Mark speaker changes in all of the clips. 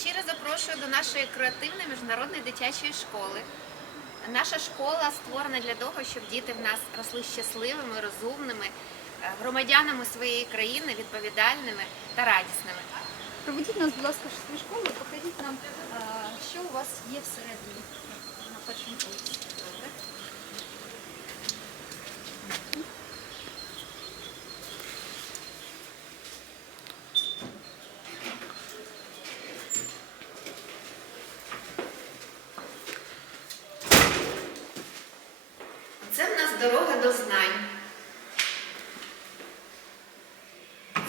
Speaker 1: Щиро запрошую до нашої креативної міжнародної дитячої школи. Наша школа створена для того, щоб діти в нас росли щасливими, розумними, е, громадянами своєї країни, відповідальними та радісними.
Speaker 2: Проведіть нас, будь ласка, в школу, покажіть нам, що у вас є всередині на першому поверсі.
Speaker 1: Це в нас дорога до знань.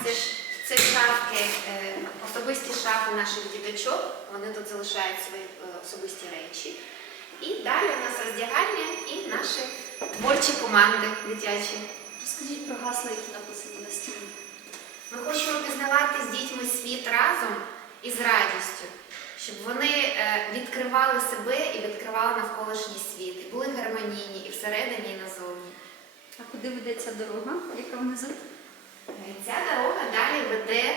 Speaker 1: Це, ж- це шафки, е, особисті шафи наших діточок. Вони тут залишають свої е, особисті речі. І далі у нас роздягальня і наші творчі команди дитячі.
Speaker 2: Розкажіть про гасла, які написані на стіні.
Speaker 1: Ми хочемо пізнавати з дітьми світ разом і з радістю, щоб вони е, відкривали себе і відкривали навколишній світ, і були гармонійні всередині, і назовні.
Speaker 2: А куди ведеться дорога, яка внизу?
Speaker 1: Е, Ця дорога далі веде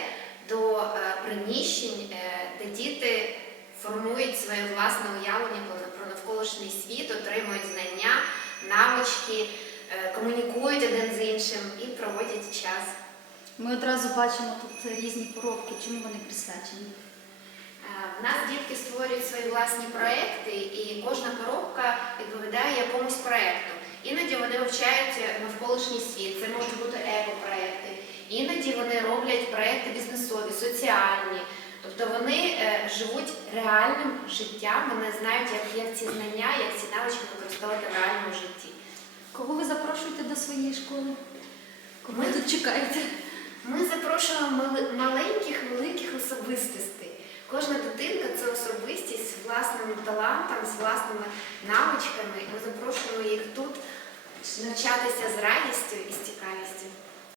Speaker 1: до е, приміщень, е, де діти формують своє власне уявлення про- навколишній світ, отримують знання, навички, комунікують один з іншим і проводять час.
Speaker 2: Ми одразу бачимо тут різні поробки, чому вони присвячені.
Speaker 1: В нас дітки створюють свої власні проекти, і кожна коробка відповідає якомусь проекту. Іноді вони вивчають навколишній світ, це можуть бути екопроекти. Іноді вони роблять проекти бізнесові, соціальні. Тобто вони е, живуть реальним життям, вони знають, як, як ці знання, як ці навички використовувати в реальному житті.
Speaker 2: Кого ви запрошуєте до своєї школи? Кого ви тут чекаєте?
Speaker 1: Ми запрошуємо маленьких великих особистостей. Кожна дитинка це особистість з власним талантом, з власними навичками. Ми запрошуємо їх тут навчатися з радістю і з цікавістю.